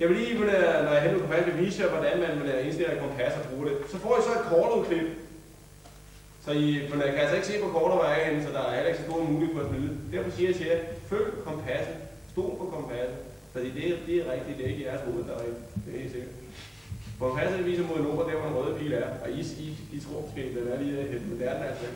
Jeg vil lige, når jeg henter kompasset, vise jer, hvordan man indstiller kompas og bruger det. Så får I så et kortudklip. Så I kan altså ikke se på kortet, hvor jeg er henne, så der er heller ikke så god mulighed for at snyde. Derfor siger jeg til jer, følg kompasset, stol på kompasset. Fordi det er rigtigt, det er ikke jeres hoved, der er rigtigt. Det er helt sikkert. Kompasset viser mod nord, der hvor den røde pil er, og I tror måske, den er lige helt moderne altså.